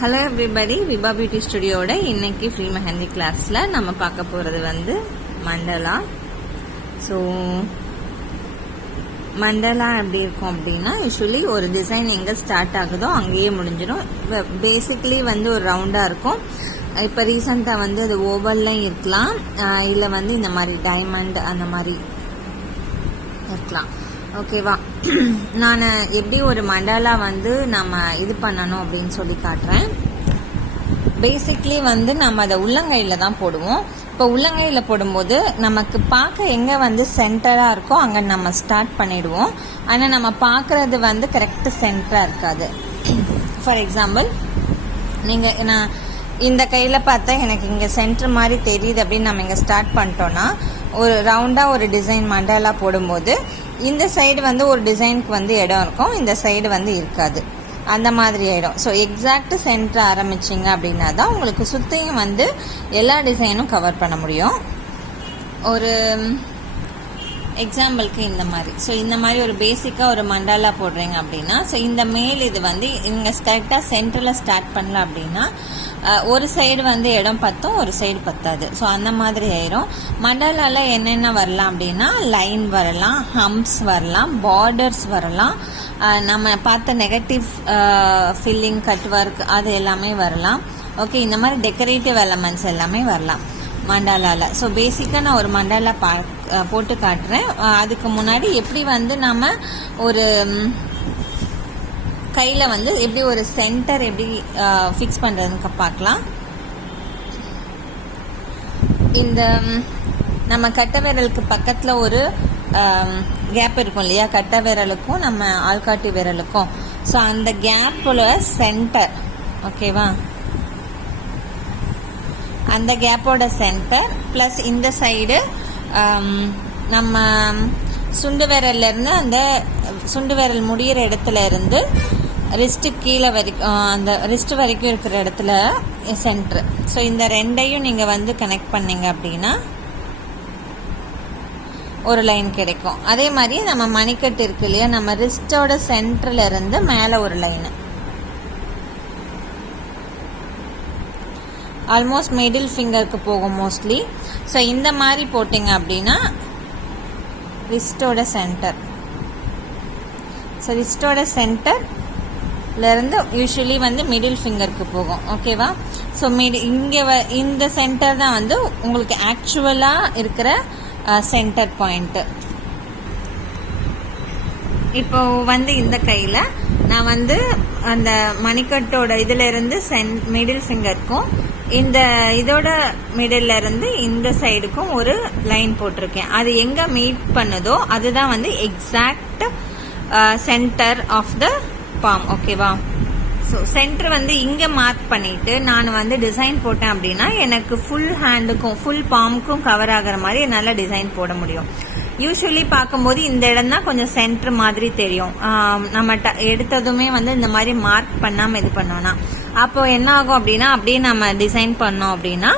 Hello everybody, Vibha beauty ஸ்டுடியோட இன்னைக்கு free mehndi கிளாஸில் நம்ம பார்க்க போகிறது வந்து மண்டலா. ஸோ மண்டலா எப்படி இருக்கும் அப்படின்னா, யூஸ்வலி ஒரு டிசைன் எங்கே ஸ்டார்ட் ஆகுதோ அங்கேயே முடிஞ்சிடும். பேசிக்கலி வந்து ஒரு ரவுண்டாக இருக்கும். இப்போ ரீசெண்டாக வந்து அது ஓவல்லையும் இருக்கலாம், இல்லை வந்து இந்த மாதிரி டைமண்ட் அந்த மாதிரி இருக்கலாம். ஓகேவா? நான் எப்படி ஒரு மண்டலா வந்து நம்ம இது பண்ணணும் அப்படின்னு சொல்லி காட்டுறேன். பேசிக்லி வந்து நம்ம அதை உள்ளங்கையில் தான் போடுவோம். இப்போ உள்ளங்கையில் போடும்போது நமக்கு பார்க்க எங்கே வந்து சென்டராக இருக்கோ அங்கே நம்ம ஸ்டார்ட் பண்ணிடுவோம். ஆனால் நம்ம பார்க்குறது வந்து கரெக்டு சென்டராக இருக்காது. ஃபார் எக்ஸாம்பிள், நான் இந்த கையில் பார்த்தா எனக்கு இங்கே சென்டர் மாதிரி தெரியுது அப்படின்னு நம்ம இங்கே ஸ்டார்ட் பண்ணிட்டோன்னா, ஒரு ரவுண்டாக ஒரு டிசைன் மண்டலா போடும்போது இந்த சைடு வந்து ஒரு டிசைனுக்கு வந்து இடம் இருக்கும், இந்த சைடு வந்து இருக்காது. அந்த மாதிரி ஆகிடும். ஸோ எக்ஸாக்ட் சென்டர் ஆரம்பிச்சிங்க அப்படின்னா தான் உங்களுக்கு சுற்றியும் வந்து எல்லா டிசைனும் கவர் பண்ண முடியும். ஒரு எக்ஸாம்பிளுக்கு இந்த மாதிரி, ஸோ இந்த மாதிரி ஒரு பேசிக்காக ஒரு மண்டாலா போடுறீங்க அப்படின்னா, ஸோ இந்த மேல் இது வந்து இங்கே கரெக்டாக சென்டரில் ஸ்டார்ட் பண்ணல அப்படின்னா ஒரு சைடு வந்து இடம் பத்தும், ஒரு சைடு பத்தாது. ஸோ அந்த மாதிரி ஆயிரும். மண்டாலால என்னென்ன வரலாம் அப்படின்னா, லைன் வரலாம், ஹம்ப்ஸ் வரலாம், பார்டர்ஸ் வரலாம், நம்ம பார்த்த நெகட்டிவ் ஃபில்லிங், கட் ஒர்க் அது எல்லாமே வரலாம். ஓகே, இந்த மாதிரி டெக்கரேட்டிவ் எலமெண்ட்ஸ் எல்லாமே வரலாம் மண்டாலால. ஸோ பேசிக்காக நான் ஒரு மண்டாலா போட்டு காட்டுறேன். அதுக்கு முன்னாடி எப்படி வந்து நம்ம ஒரு கையில் வந்து எப்படி ஒரு சென்டர் எப்படி ஃபிக்ஸ் பண்ணுறதுன்னு பார்க்கலாம். இந்த நம்ம கட்டை விரலுக்கு பக்கத்தில் ஒரு கேப் இருக்கும் இல்லையா, கட்டை விரலுக்கும் நம்ம ஆள்காட்டி விரலுக்கும். ஸோ அந்த கேப்பில் சென்டர், ஓகேவா, அந்த கேப்போட சென்டர் ப்ளஸ் இந்த சைடு நம்ம சுண்டு விரல்ல இருந்து அந்த சுண்டு விரல் முடிகிற இடத்துல இருந்து ரிஸ்ட்டு கீழே வரைக்கும், அந்த ரிஸ்ட் வரைக்கும் இருக்கிற இடத்துல சென்ட்ரு. ஸோ இந்த ரெண்டையும் நீங்கள் வந்து கனெக்ட் பண்ணீங்க அப்படின்னா ஒரு லைன் கிடைக்கும். அதே மாதிரி நம்ம மணிக்கட்டு இருக்கு இல்லையா, நம்ம ரிஸ்டோட சென்டர்ல இருந்து மேலே ஒரு லைனு, ஆல்மோஸ்ட் மிடில் ஃபிங்கருக்கு போகும் மோஸ்ட்லி. ஸோ இந்த மாதிரி போட்டிங்க அப்படின்னா ரிஸ்டோட சென்டர். ஸோ ரிஸ்டோட சென்டர்லேருந்து யூஸ்வலி வந்து மிடில் ஃபிங்கருக்கு போகும். ஓகேவா? ஸோ இங்கே இந்த சென்டர் தான் வந்து உங்களுக்கு ஆக்சுவலாக இருக்கிற சென்டர் பாயிண்ட்டு. இப்போ வந்து இந்த கையில் நான் வந்து அந்த மணிக்கட்டோட இதில் இருந்து மிடில் ஃபிங்கருக்கும் இந்த இதோட மிடில் இருந்து இந்த சைடுக்கும் ஒரு லைன் போட்டிருக்கேன். அது எங்கே மீட் பண்ணுதோ அதுதான் வந்து exact centre of the palm. ஓகேவா? ஸோ சென்டர் வந்து இங்கே மார்க் பண்ணிட்டு நான் வந்து டிசைன் போட்டேன் அப்படின்னா எனக்கு ஃபுல் ஹேண்டுக்கும் ஃபுல் பாமுக்கும் கவர் ஆகிற மாதிரி என்னால் டிசைன் போட முடியும். யூஸ்வலி பார்க்கும்போது இந்த இடம் தான் கொஞ்சம் சென்டர் மாதிரி தெரியும். நம்ம எடுத்ததுமே வந்து இந்த மாதிரி மார்க் பண்ணாமல் இது பண்ணோம்னா அப்போ என்ன ஆகும் அப்படின்னா, அப்படியே நம்ம டிசைன் பண்ணோம் அப்படின்னா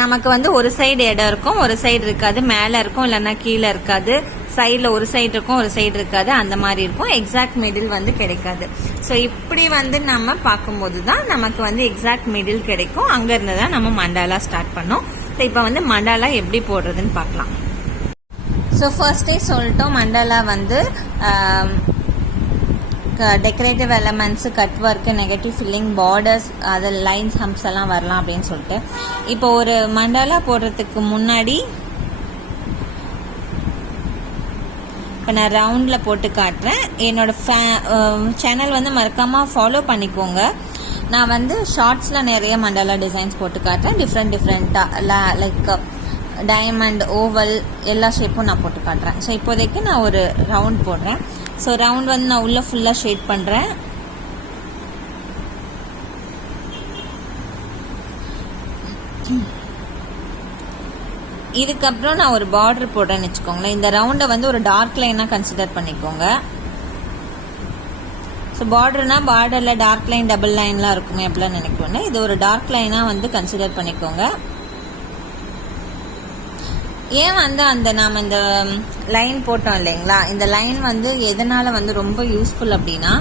நமக்கு வந்து ஒரு சைடு இடம் இருக்கும், ஒரு சைடு இருக்காது, மேலே இருக்கும் இல்லைன்னா கீழே இருக்காது, சைடில் ஒரு சைடு இருக்கும், ஒரு சைடு இருக்காது, அந்த மாதிரி இருக்கும். எக்ஸாக்ட் மிடில் வந்து கிடைக்காது. ஸோ இப்படி வந்து நம்ம பார்க்கும்போது தான் நமக்கு வந்து எக்ஸாக்ட் மிடில் கிடைக்கும். அங்கேருந்து தான் நம்ம மண்டாலா ஸ்டார்ட் பண்ணோம். ஸோ இப்போ வந்து மண்டாலா எப்படி போடுறதுன்னு பார்க்கலாம். ஸோ ஃபர்ஸ்டே சொல்லிட்டோம், மண்டாலா வந்து decorative elements, cut work, negative filling, borders, அது லைன்ஸ், ஹம்ப்ஸ் எல்லாம் வரலாம் அப்படின்னு சொல்லிட்டு. இப்போ ஒரு மண்டாலா போடுறதுக்கு முன்னாடி இப்போ நான் ரவுண்டில் போட்டு காட்டுறேன். என்னோட சேனல் வந்து மறக்காமல் ஃபாலோ பண்ணிக்கோங்க. நான் வந்து ஷார்ட்ஸில் நிறைய மண்டாலா டிசைன்ஸ் போட்டு காட்டுறேன். டிஃப்ரெண்ட்டாக லைக் டைமண்ட், ஓவல், எல்லா ஷேப்பும் நான் போட்டு காட்டுறேன். ஸோ இப்போதைக்கு நான் ஒரு ரவுண்ட் போடுறேன். ஸோ ரவுண்ட் வந்து நான் உள்ளே ஃபுல்லாக ஷேட் பண்ணுறேன். இதுக்கப்புறம் நான் ஒரு பார்டர் போடுறேன்னு வச்சுக்கோங்களேன். இந்த ரவுண்டை வந்து ஒரு டார்க் லைனாக கன்சிடர் பண்ணிக்கோங்க. ஸோ பார்டரில் டார்க் லைன், டபுள் லைன்லாம் இருக்குமே அப்படிலாம் நினைக்கணும். இது ஒரு டார்க் லைனாக வந்து கன்சிடர் பண்ணிக்கோங்க. ஏன் வந்து நாம் இந்த லைன் போட்டோம் இல்லைங்களா, இந்த லைன் வந்து எதனால் வந்து ரொம்ப யூஸ்ஃபுல் அப்படின்னா,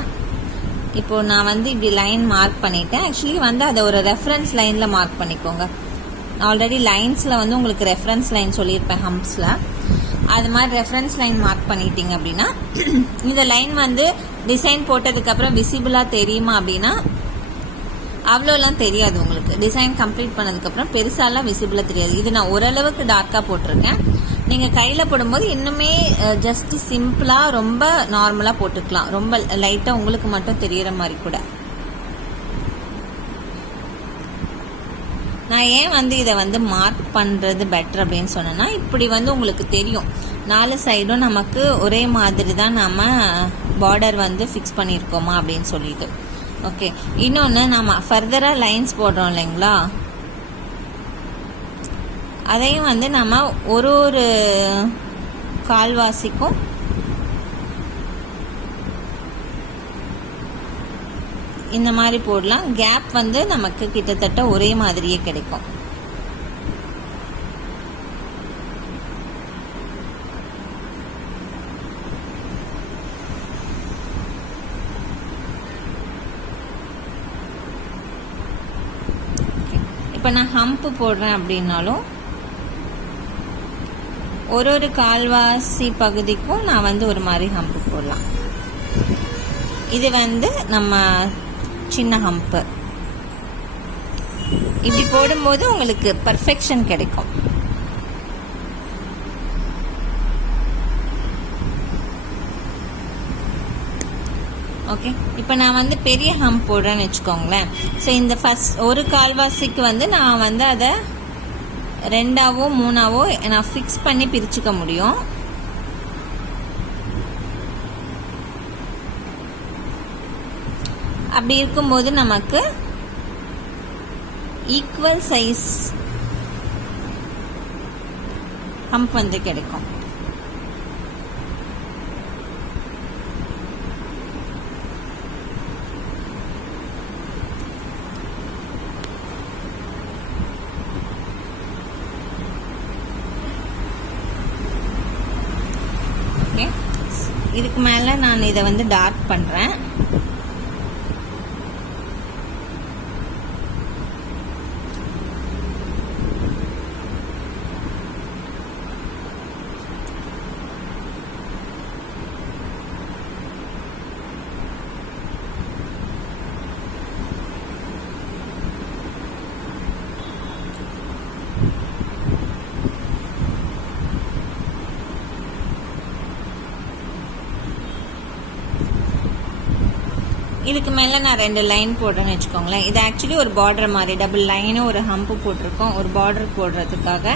இப்போது நான் வந்து இப்படி லைன் மார்க் பண்ணிட்டேன். ஆக்சுவலி வந்து அதை ஒரு ரெஃபரன்ஸ் லைனில் மார்க் பண்ணிக்கோங்க. ஆல்ரெடி லைன்ஸில் வந்து உங்களுக்கு ரெஃபரன்ஸ் லைன் சொல்லியிருப்பேன் ஹம்ப்ஸில். அது மாதிரி ரெஃபரன்ஸ் லைன் மார்க் பண்ணிட்டீங்க அப்படின்னா இந்த லைன் வந்து டிசைன் போட்டதுக்கப்புறம் விசிபிளாக தெரியுமா அப்படின்னா அவ்வளோலாம் தெரியாது உங்களுக்கு. டிசைன் கம்ப்ளீட் பண்ணதுக்கப்புறம் பெருசாலாம் விசிபிளாக தெரியாது. இது நான் ஓரளவுக்கு டார்க்காக போட்டிருக்கேன். நீங்கள் கையில் போடும்போது இன்னுமே ஜஸ்ட் சிம்பிளாக ரொம்ப நார்மலாக போட்டுக்கலாம். ரொம்ப லைட்டாக உங்களுக்கு மட்டும் தெரிகிற மாதிரி கூட. நான் ஏன் வந்து இதை வந்து மார்க் பண்ணுறது பெட்டர் அப்படின்னு சொன்னேன்னா, இப்படி வந்து உங்களுக்கு தெரியும் 4 சைடும் நமக்கு ஒரே மாதிரி தான் நம்ம பார்டர் வந்து ஃபிக்ஸ் பண்ணியிருக்கோமா அப்படின்னு சொல்லிட்டு. ஓகே, இன்னொன்று நம்ம ஃபர்தராக லைன்ஸ் போடுறோம் இல்லைங்களா, அதையும் வந்து நம்ம ஒரு ஒரு கால்வாசிக்கும் இந்த மாதிரி போடலாம். கேப் வந்து நமக்கு கிட்டத்தட்ட ஒரே மாதிரியே கிடைக்கும். இப்போ நான் ஹம்ப் போடுறேன் அப்படின்னாலும் ஒரு ஒரு கால்வாசி பகுதிக்கும் நான் வந்து ஒரு மாதிரி ஹம்ப் போடலாம். இது வந்து நம்ம சின்ன ஹம்ப்பு. இப்படி போடும்போது உங்களுக்கு பர்ஃபெக்ஷன் கிடைக்கும். ஓகே, இப்போ நான் வந்து பெரிய ஹம்ப் போடுறேன்னு வச்சுக்கோங்களேன். ஸோ இந்த ஃபர்ஸ்ட் ஒரு கால்வாசிக்கு வந்து நான் வந்து அதை 2ஆவோ 3ஆவோ நான் ஃபிக்ஸ் பண்ணி பிரிச்சுக்க முடியும். அப்படி இருக்கும்போது நமக்கு ஈக்குவல் சைஸ் ஹம்ப் வந்து கிடைக்கும். ஓகே, இதுக்கு மேலே நான் இதை வந்து டார்க் பண்ணுறேன். இதுக்கு மேலே நான் 2 லைன் போடுறேன்னு வச்சுக்கோங்களேன். இது ஆக்சுவலி ஒரு பார்டர் மாதிரி டபுள் லைனும் ஒரு ஹம்ப்பு போட்டிருக்கோம் ஒரு பார்டர் போடுறதுக்காக.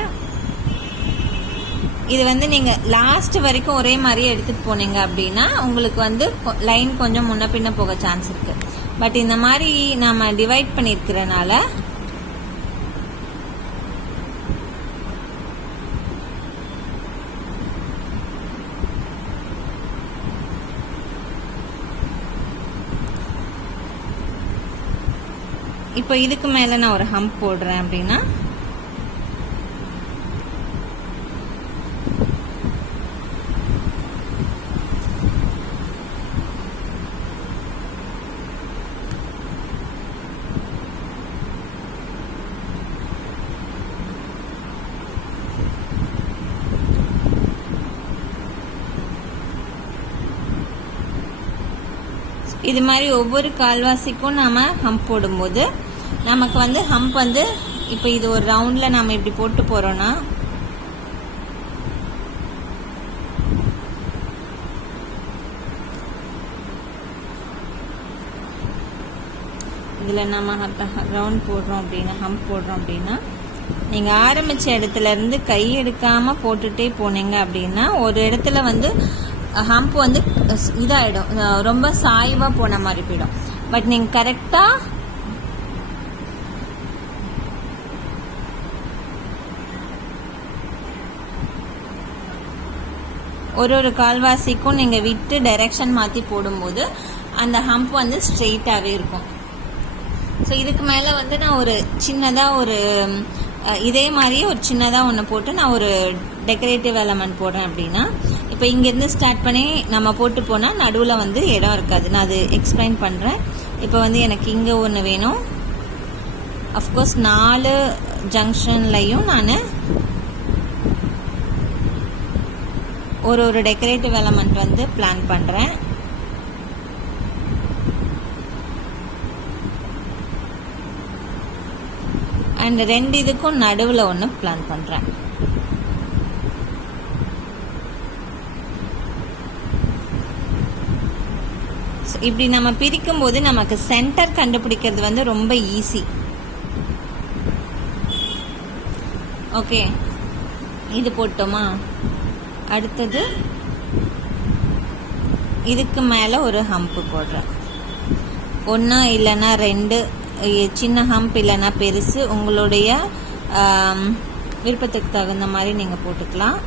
இது வந்து நீங்கள் லாஸ்ட் வரைக்கும் ஒரே மாதிரியே எடுத்துகிட்டு போனீங்க அப்படின்னா உங்களுக்கு வந்து லைன் கொஞ்சம் முன்ன பின்ன போக சான்ஸ் இருக்கு. பட் இந்த மாதிரி நம்ம டிவைட் பண்ணியிருக்கிறனால இப்போ இதுக்கு மேலே நான் ஒரு ஹம்ப் போடுறேன் அப்படின்னா இது மாதிரி ஒவ்வொரு கால்வாசிக்கும் நாம ஹம்ப் போடும்போது நமக்கு வந்து ஹம்ப் வந்து இப்போ இது ஒரு ரவுண்டில் நம்ம இப்படி போட்டு போகிறோன்னா இதில் நம்ம ரவுண்ட் போடுறோம் அப்படின்னா ஹம்ப் போடுறோம் அப்படின்னா நீங்கள் ஆரம்பித்த இடத்துல இருந்து கை எடுக்காமல் போட்டுகிட்டே போனீங்க அப்படின்னா ஒரு இடத்துல வந்து ஹம்ப் வந்து இதாகிடும், ரொம்ப சாய்வாக போன மாதிரி போயிடும். பட் நீங்கள் கரெக்டாக ஒரு ஒரு கால்வாசிக்கும் நீங்கள் விட்டு டைரெக்ஷன் மாற்றி போடும்போது அந்த ஹம்ப் வந்து ஸ்ட்ரெயிட்டாகவே இருக்கும். ஸோ இதுக்கு மேலே வந்து நான் ஒரு சின்னதாக ஒரு இதே மாதிரியே ஒரு சின்னதாக ஒன்று போட்டு நான் ஒரு டெக்கரேட்டிவ் எலமெண்ட் போடுறேன் அப்படின்னா இப்போ இங்கேருந்து ஸ்டார்ட் பண்ணி நம்ம போட்டு போனால் நடுவில் வந்து இடம் இருக்காது. நான் அது எக்ஸ்பிளைன் பண்ணுறேன். இப்போ வந்து எனக்கு இங்கே ஒன்று வேணும். அஃப்கோர்ஸ் 4 ஜங்ஷன்லையும் நான் ஒரு டெக்கரேட்டிவ் எலமெண்ட் வந்து பிளான் பண்ணுறேன். அண்ட் 2 இதுக்கும் நடுவில் ஒன்று பிளான் பண்ணுறேன். இப்படி நம்ம பிரிக்கும் போது நமக்கு சென்டர் கண்டுபிடிக்கிறது வந்து ரொம்ப ஈஸி. ஓகே, இது போட்டோமா? அடுத்தது இதுக்கு மேலே ஒரு ஹம்ப் போடுறேன். 1 இல்லைன்னா 2 சின்ன ஹம்ப் இல்லைன்னா பெருசு, உங்களுடைய விருப்பத்துக்கு தகுந்த மாதிரி நீங்கள் போட்டுக்கலாம்.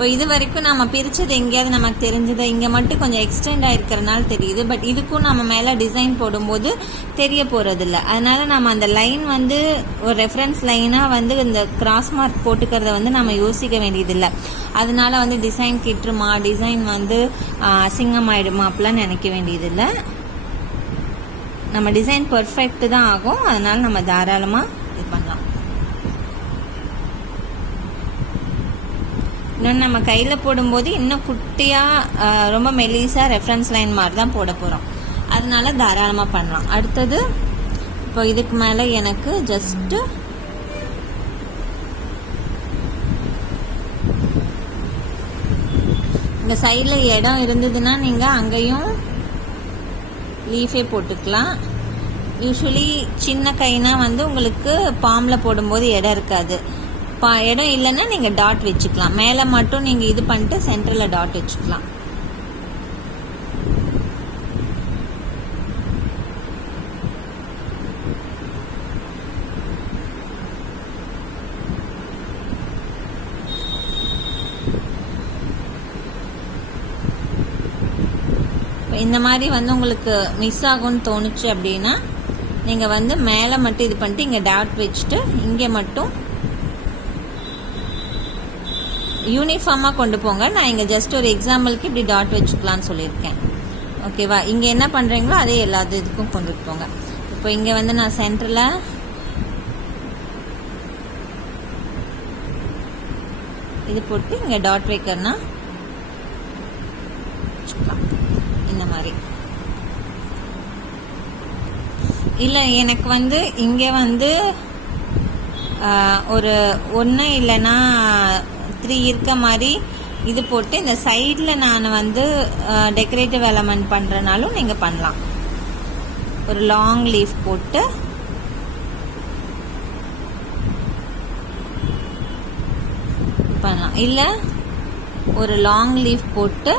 இப்போ இது வரைக்கும் நம்ம பிரித்தது எங்கேயாவது நமக்கு தெரிஞ்சது, இங்கே மட்டும் கொஞ்சம் எக்ஸ்டெண்ட் ஆகிருக்கிறனால தெரியுது. பட் இதுக்கும் நம்ம மேலே டிசைன் போடும்போது தெரிய போகிறதில்ல. அதனால் நம்ம அந்த லைன் வந்து ஒரு ரெஃபரன்ஸ் லைனாக வந்து இந்த கிராஸ் மார்க் போட்டுக்கிறத வந்து நம்ம யோசிக்க வேண்டியதில்லை. அதனால வந்து டிசைன் கிட்டுருமா, டிசைன் வந்து அசிங்கமாயிடுமா அப்படிலாம் நினைக்க வேண்டியதில்லை. நம்ம டிசைன் பர்ஃபெக்ட் தான் ஆகும். அதனால் நம்ம தாராளமாக இது பண்ணலாம். இன்னொன்று நம்ம கையில் போடும்போது இன்னும் குட்டியாக ரொம்ப மெலிசாக ரெஃபரன்ஸ் லைன் மாதிரி தான் போட போகிறோம். அதனால தாராளமாக பண்ணலாம். அடுத்தது இப்போ இதுக்கு மேலே எனக்கு ஜஸ்ட்டு இந்த சைடில் இடம் இருந்ததுன்னா நீங்கள் அங்கேயும் லீஃபே போட்டுக்கலாம். யூஸ்வலி சின்ன கைனா வந்து உங்களுக்கு பாம்பில் போடும்போது இடம் இருக்காது. இடம் இல்லைன்னா நீங்கள் டாட் வச்சுக்கலாம். மேலே மட்டும் நீங்கள் இது பண்ணிட்டு சென்டரில் டாட் வச்சுக்கலாம். இந்த மாதிரி வந்து உங்களுக்கு மிஸ் ஆகும்னு தோணுச்சு அப்படின்னா நீங்கள் வந்து மேலே மட்டும் இது பண்ணிட்டு இங்கே டாட் வச்சுட்டு இங்கே மட்டும் யூனிஃபார்மாக கொண்டு போங்க. நான் இங்கே ஜஸ்ட் ஒரு எக்ஸாம்பிளுக்கு இப்படி டாட் வச்சுக்கலான்னு சொல்லியிருக்கேன். ஓகேவா? இங்கே என்ன பண்ணுறீங்களோ அதே எல்லா இதுக்கும் கொண்டுட்டு போங்க. இப்போ இங்கே வந்து நான் சென்டரில் இது போட்டு இங்கே டாட் வைக்கிறேன்னா வச்சுக்கலாம் இந்த மாதிரி. இல்லை எனக்கு வந்து இங்கே வந்து ஒரு 1 இல்லைன்னா 3 இருக்க மாதிரி இது போட்டு இந்த சைடில் நான் வந்து டெக்கரேட்டிவ் எலமெண்ட் பண்ணுறனாலும் நீங்கள் பண்ணலாம். ஒரு லாங் லீஃப் போட்டு பண்ணலாம். இல்லை ஒரு லாங் லீஃப் போட்டு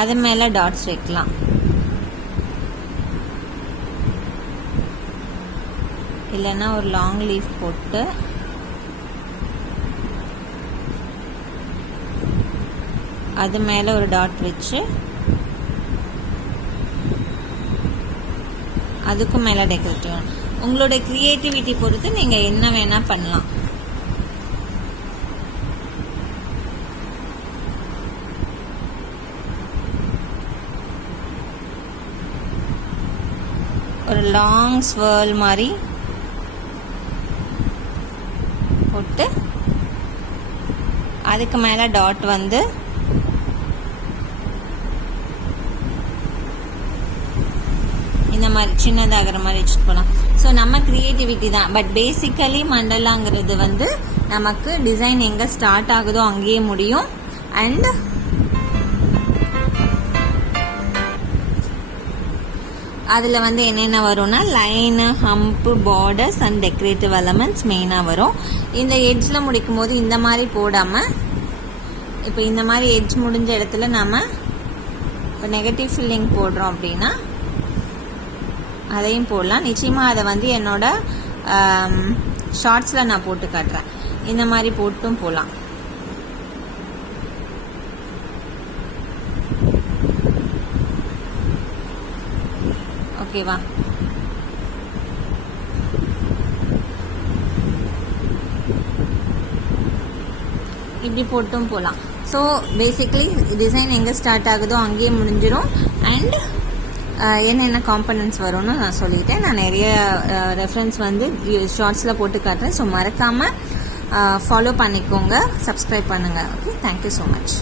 அது மேலே டாட்ஸ் வைக்கலாம். இல்லைன்னா ஒரு லாங் லீஃப் போட்டு அது மேலே ஒரு டாட் வச்சு அதுக்கும் மேலே டெக்கரேட்டிவ். உங்களோட கிரியேட்டிவிட்டி பொறுத்து நீங்கள் என்ன வேணால் பண்ணலாம். ஒரு லாங் ஸ்வர்ல் மாதிரி போட்டு அதுக்கு மேலே டாட் வந்து இந்த மாதிரி சின்னதாகிற மாதிரி வச்சுட்டு போகலாம். ஸோ நம்ம கிரியேட்டிவிட்டி தான். பட் பேசிக்கலி மண்டலாங்கிறது வந்து நமக்கு டிசைன் எங்கே ஸ்டார்ட் ஆகுதோ அங்கேயே முடியும். அண்ட் அதில் வந்து என்னென்ன வரும்னா line, hump, borders and decorative elements மெயினாக வரும். இந்த எட்ஜில் முடிக்கும் போது இந்த மாதிரி போடாமல் இப்போ இந்த மாதிரி எட்ஜ் முடிஞ்ச இடத்துல நம்ம இப்போ நெகட்டிவ் ஃபில்லிங் போடுறோம் அப்படின்னா அதையும் போடலாம். நிச்சயமாக அதை வந்து என்னோட ஷார்ட்ஸில் நான் போட்டு காட்டுறேன். இந்த மாதிரி போட்டும் போகலாம். ஓகேவா? இப்படி போட்டும் போகலாம். ஸோ பேசிக்லி டிசைன் எங்கே ஸ்டார்ட் ஆகுதோ அங்கேயே முடிஞ்சிடும். அண்ட் என்னென்ன காம்பனன்ட்ஸ் வரும்னு நான் சொல்லிட்டேன். நான் நிறைய ரெஃபரன்ஸ் வந்து ஷார்ட்ஸில் போட்டு காட்டுறேன். ஸோ மறக்காமல் ஃபாலோ பண்ணிக்கோங்க, சப்ஸ்கிரைப் பண்ணுங்கள். Okay, thank you so much.